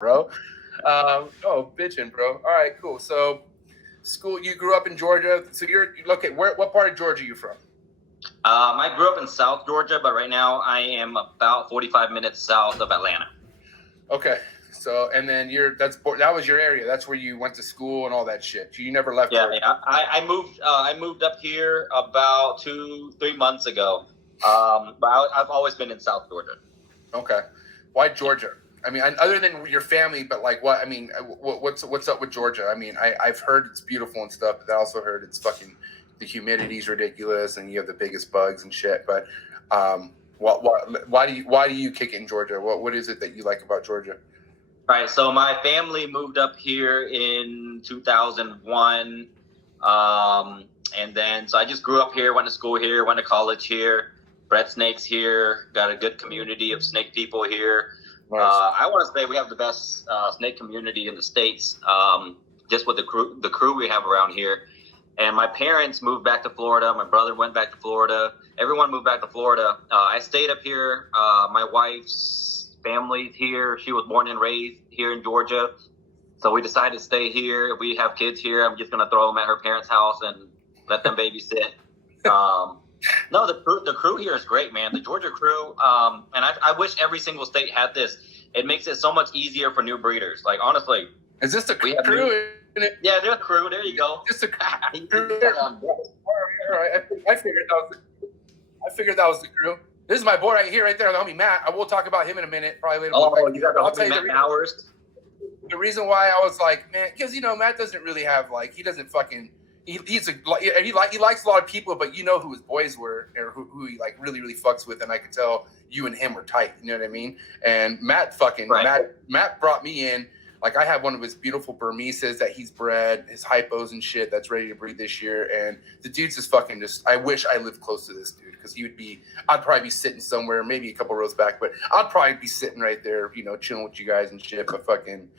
bro. Oh, bitching, bro. All right, cool. So, school. You grew up in Georgia. So you look at what part of Georgia are you from? I grew up in South Georgia, but right now I am about 45 minutes south of Atlanta. Okay. So, and then that was your area. That's where you went to school and all that shit. You never left. Yeah, Georgia. I moved up here about 2-3 months ago. But I've always been in South Georgia. Okay. Why Georgia? I mean, other than your family, but like what? I mean, what's up with Georgia? I mean, I've heard it's beautiful and stuff, but I also heard it's fucking the humidity's ridiculous and you have the biggest bugs and shit. But why do you kick it in Georgia? What is it that you like about Georgia? All right, so my family moved up here in 2001, and then so I just grew up here, went to school here, went to college here, bred snakes here, got a good community of snake people here. Nice. I want to say we have the best snake community in the States, just with the crew we have around here. And my parents moved back to Florida. My brother went back to Florida. Everyone moved back to Florida. I stayed up here. My wife's family's here. She was born and raised here in Georgia. So we decided to stay here. We have kids here. I'm just going to throw them at her parents' house and let them babysit. No, the crew here is great, man. The Georgia crew, and I wish every single state had this. It makes it so much easier for new breeders. Like, honestly. Is this the crew? Yeah, they're a crew. There you go. Just a crew. All right. I figured that was the crew. This is my boy right here, right there, the homie Matt. I will talk about him in a minute, probably later. Oh, you got the homie Matt Hours. The reason why I was like, man, because Matt doesn't really have he doesn't fucking. He likes a lot of people, but you know who his boys were or who he like really fucks with, and I could tell you and him were tight. You know what I mean? And Matt Matt brought me in. Like, I have one of his beautiful Burmeses that he's bred, his hypos and shit that's ready to breed this year. And the dude's just fucking I wish I lived close to this dude because I'd probably be sitting somewhere, maybe a couple rows back, but I'd probably be sitting right there, chilling with you guys and shit. But fucking,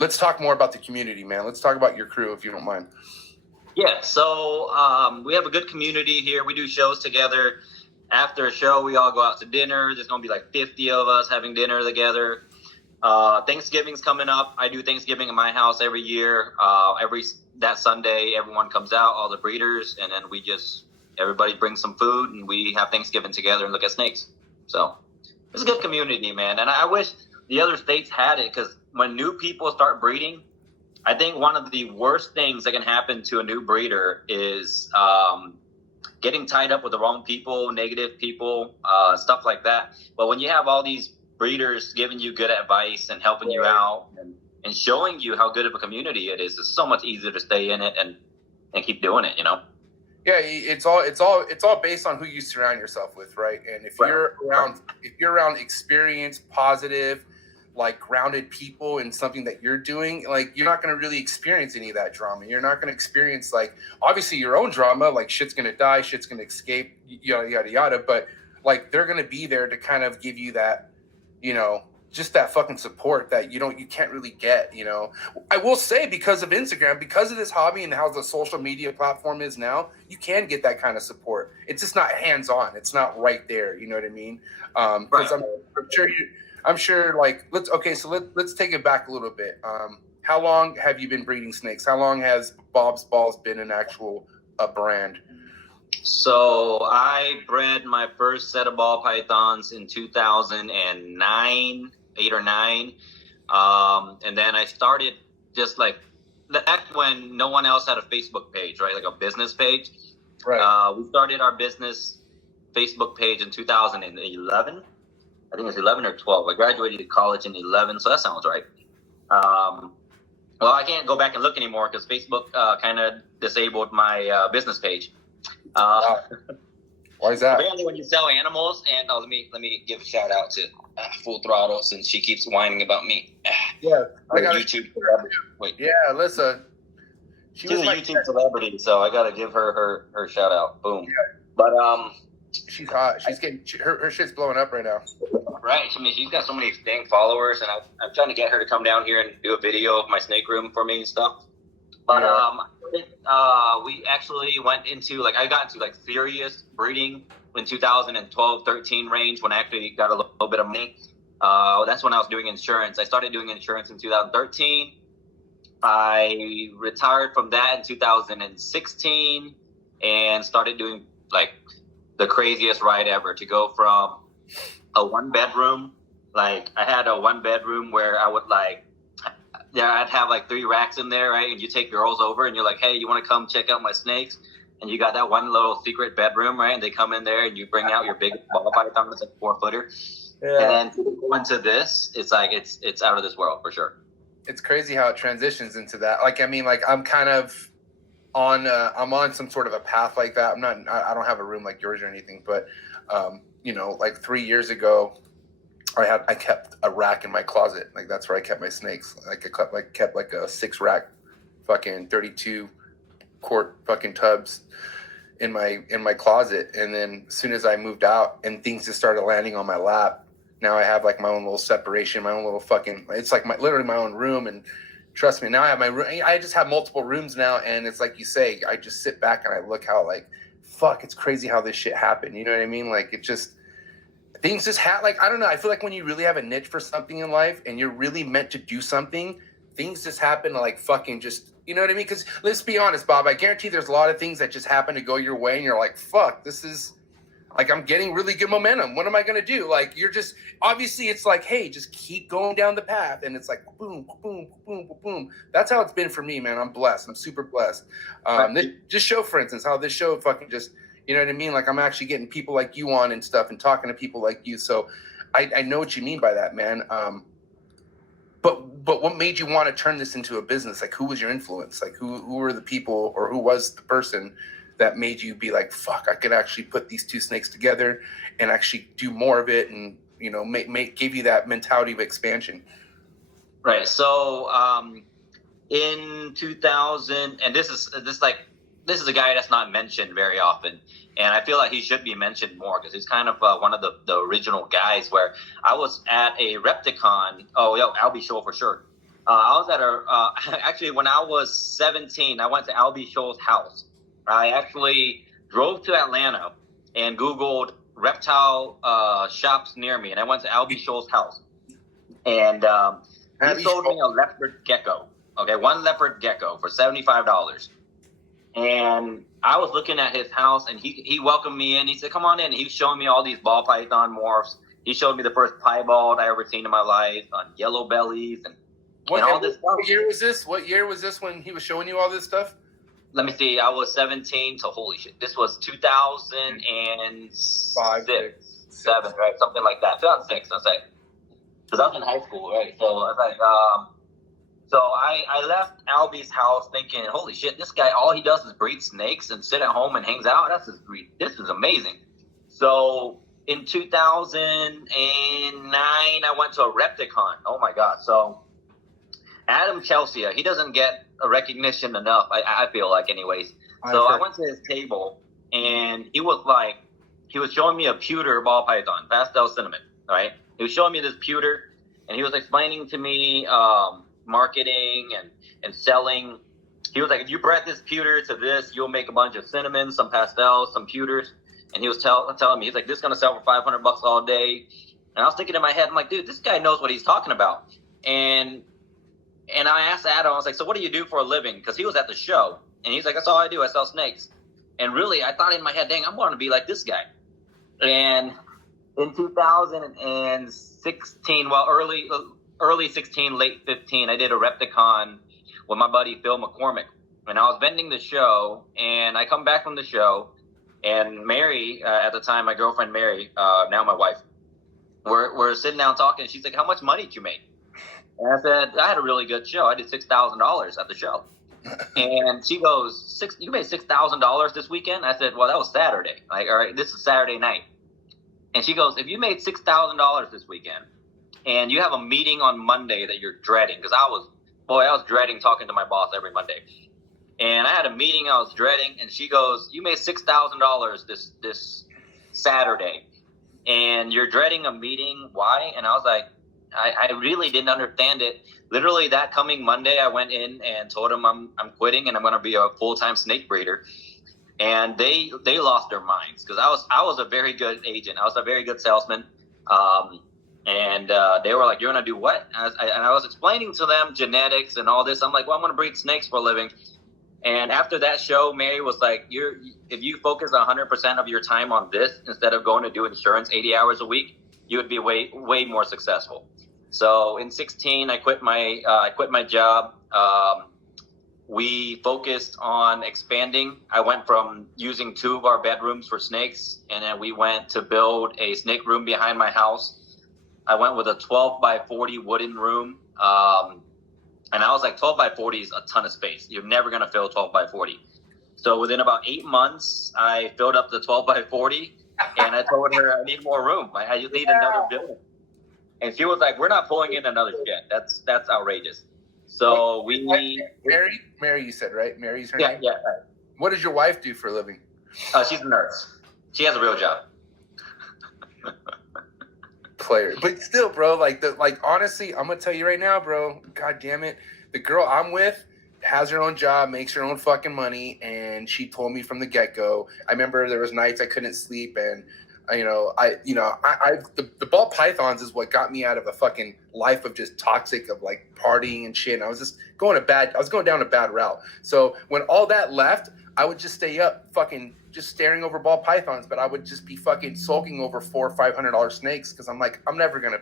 let's talk more about the community, man. Let's talk about your crew if you don't mind. Yeah, so we have a good community here. We do shows together. After a show, we all go out to dinner. There's going to be like 50 of us having dinner together. Thanksgiving's coming up. I do Thanksgiving in my house every year. That Sunday, everyone comes out, all the breeders, and then everybody brings some food, and we have Thanksgiving together and look at snakes. So it's a good community, man. And I wish the other states had it, because when new people start breeding, I think one of the worst things that can happen to a new breeder is getting tied up with the wrong people, negative people, stuff like that. But when you have all these breeders giving you good advice and helping you out and showing you how good of a community it is, it's so much easier to stay in it and keep doing it, Yeah, it's all based on who you surround yourself with, right? And if you're around experienced, positive, like grounded people in something that you're doing, like, you're not going to really experience any of that drama. You're not going to experience, like, obviously your own drama, like shit's going to die, shit's going to escape, yada, yada, yada. But like, they're going to be there to kind of give you that, just that fucking support that you can't really get, I will say, because of Instagram, because of this hobby and how the social media platform is now, you can get that kind of support. It's just not hands-on. It's not right there. You know what I mean? Because I'm sure like, let's take it back a little bit. How long have you been breeding snakes? How long has Bob's Balls been an actual brand? So I bred my first set of ball pythons in 2009, 8 or 9. And then I started just like back when no one else had a Facebook page, right? Like a business page. Right. We started our business Facebook page in 2011. I think it was 11 or 12. I graduated college in 11, so that sounds right. Well, I can't go back and look anymore because Facebook kind of disabled my business page. Why is that? Apparently, when you sell animals, and let me give a shout out to Full Throttle, since she keeps whining about me. Yeah, I got YouTube. Wait. Yeah, Alyssa. She's a YouTube celebrity, so I gotta give her shout out. Boom. Yeah. But she's hot. She's getting her shit's blowing up right now. Right. I mean, she's got so many dang followers, and I'm trying to get her to come down here and do a video of my snake room for me and stuff. But we actually went into I got into serious breeding in 2012-13 range when I actually got a little bit of money. That's when I was doing insurance. I started doing insurance in 2013. I retired from that in 2016 and started doing like the craziest ride ever, to go from a 1-bedroom. Like I had a 1-bedroom where I would I'd have like 3 racks in there, right? And you take girls over and you're like, hey, you want to come check out my snakes? And you got that one little secret bedroom, right? And they come in there and you bring out your big ball python. It's like 4-footer. Yeah. And then to go into this, it's like it's out of this world for sure. It's crazy how it transitions into that. Like, I mean, like I'm kind of on I'm on some sort of a path like that. I don't have a room like yours or anything, but you know, like 3 years ago, I kept a rack in my closet. Like that's where I kept my snakes. Like I kept like a 6-rack, fucking 32 quart fucking tubs in my closet. And then as soon as I moved out and things just started landing on my lap, now I have like my own little separation, my own little fucking. It's like literally my own room. And trust me, now I have my room. I just have multiple rooms now, and it's like you say, I just sit back and I look how like, fuck, it's crazy how this shit happened. You know what I mean? Like it just. Things just like, I don't know. I feel like when you really have a niche for something in life and you're really meant to do something, things just happen to like fucking just, you know what I mean? Because let's be honest, Bob, I guarantee there's a lot of things that just happen to go your way and you're like, fuck, this is like, I'm getting really good momentum. What am I going to do? Like, you're just, obviously it's like, hey, just keep going down the path. And it's like, boom, boom, boom, boom, boom. That's how it's been for me, man. I'm blessed. I'm super blessed. This show, for instance, how this show fucking just, you know what I mean? Like I'm actually getting people like you on and stuff and talking to people like you. So I know what you mean by that, man. But what made you want to turn this into a business? Like who was your influence? Like who were the people or who was the person that made you be like, fuck, I could actually put these 2 snakes together and actually do more of it and, you know, give you that mentality of expansion? Right. So in 2000, and this is a guy that's not mentioned very often, and I feel like he should be mentioned more because he's kind of one of the original guys. Where I was at a Repticon. Oh, yo, Albie Show for sure. I was at actually when I was 17, I went to Albie Show's house. I actually drove to Atlanta and Googled reptile shops near me, and I went to Albie Show's house, and he sold me a leopard gecko. Okay, 1 leopard gecko for $75. And I was looking at his house, and he welcomed me in. He said, come on in. He was showing me all these ball python morphs. He showed me the first piebald I ever seen in my life on yellow bellies and all this stuff. What year was this? What year was this when he was showing you all this stuff? Let me see. I was 17, so holy shit. This was 2006, 7, right? Something like that. 2006, I'd say. Because I was in high school, right? So I was like, so I left Albie's house thinking, holy shit, this guy, all he does is breed snakes and sit at home and hangs out. That's his breed. This is amazing. So in 2009, I went to a Repticon. Oh my God. So Adam Chelsea, he doesn't get a recognition enough, I feel like anyways. So I went to his table and he was showing me a pewter ball python, pastel cinnamon, right? He was showing me this pewter and he was explaining to me, marketing and selling. He was like, if you bred this pewter to this, you'll make a bunch of cinnamon, some pastels, some pewters. And he was telling me, he's like, this is going to sell for $500 all day. And I was thinking in my head, I'm like, dude, this guy knows what he's talking about. And I asked Adam, I was like, so what do you do for a living? Because he was at the show. And he's like, that's all I do. I sell snakes. And really, I thought in my head, dang, I want to be like this guy. And in 2016, well, early 16, late 15, I did a Repticon with my buddy Phil McCormick. And I was vending the show, and I come back from the show, and Mary, at the time, my girlfriend Mary, now my wife, we're sitting down talking, and she's like, how much money did you make? And I said, I had a really good show. I did $6,000 at the show. And she goes, you made $6,000 this weekend? I said, well, that was Saturday. Like, all right, this is Saturday night. And she goes, if you made $6,000 this weekend, and you have a meeting on Monday that you're dreading, because I was dreading talking to my boss every Monday. And I had a meeting I was dreading, and she goes, you made $6,000 this Saturday, and you're dreading a meeting. Why? And I was like, I really didn't understand it. Literally that coming Monday, I went in and told them I'm quitting and I'm going to be a full-time snake breeder. And they lost their minds because I was a very good agent. I was a very good salesman. And they were like, "You're gonna do what?" And I was explaining to them genetics and all this. I'm like, "Well, I'm gonna breed snakes for a living." And after that show, Mary was like, if you focus 100% of your time on this instead of going to do insurance 80 hours a week, you would be way more successful." So in 16, I quit my job. We focused on expanding. I went from using 2 of our bedrooms for snakes, and then we went to build a snake room behind my house. I went with a 12 by 40 wooden room. And I was like, 12 by 40 is a ton of space. You're never going to fill 12 by 40. So within about 8 months, I filled up the 12 by 40, and I told her, "I need more room. I just need another building." And she was like, "We're not pulling in another shed. That's outrageous." So Mary, you said, right? Mary's her name? name? Yeah. What does your wife do for a living? She's a nurse. She has a real job. Player, but still, bro, like honestly, I'm gonna tell you right now, bro, god damn it, the girl I'm with has her own job, makes her own fucking money, and she told me from the get-go. I remember there was nights I couldn't sleep, and the ball pythons is what got me out of a fucking life of just toxic, of like partying and shit. And I was going down a bad route. So when all that left, I would just stay up fucking just staring over ball pythons, but I would just be fucking sulking over $400 or $500 snakes, because I'm like, I'm never gonna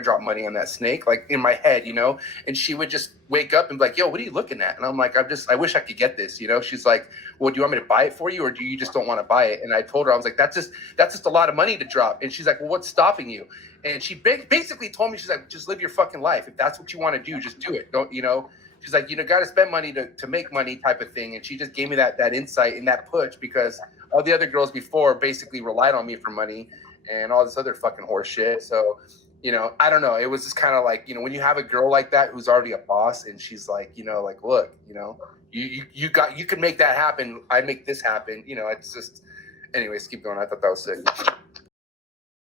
drop money on that snake, like in my head, you know. And she would just wake up and be like, "Yo, what are you looking at?" And I'm like, I wish I could get this, you know. She's like, "Well, do you want me to buy it for you, or do you just don't want to buy it?" And I told her, I was like, that's just a lot of money to drop. And she's like, "Well, what's stopping you?" And she basically told me, she's like, "Just live your fucking life. If that's what you want to do, just do it. Don't, you know." She's like, got to spend money to make money, type of thing. And she just gave me that insight and that push, because all the other girls before basically relied on me for money and all this other fucking horse shit. So, I don't know. It was just kind of like, when you have a girl like that who's already a boss, and she's like, like, look, you could make that happen. I make this happen. It's just, anyways, keep going. I thought that was sick.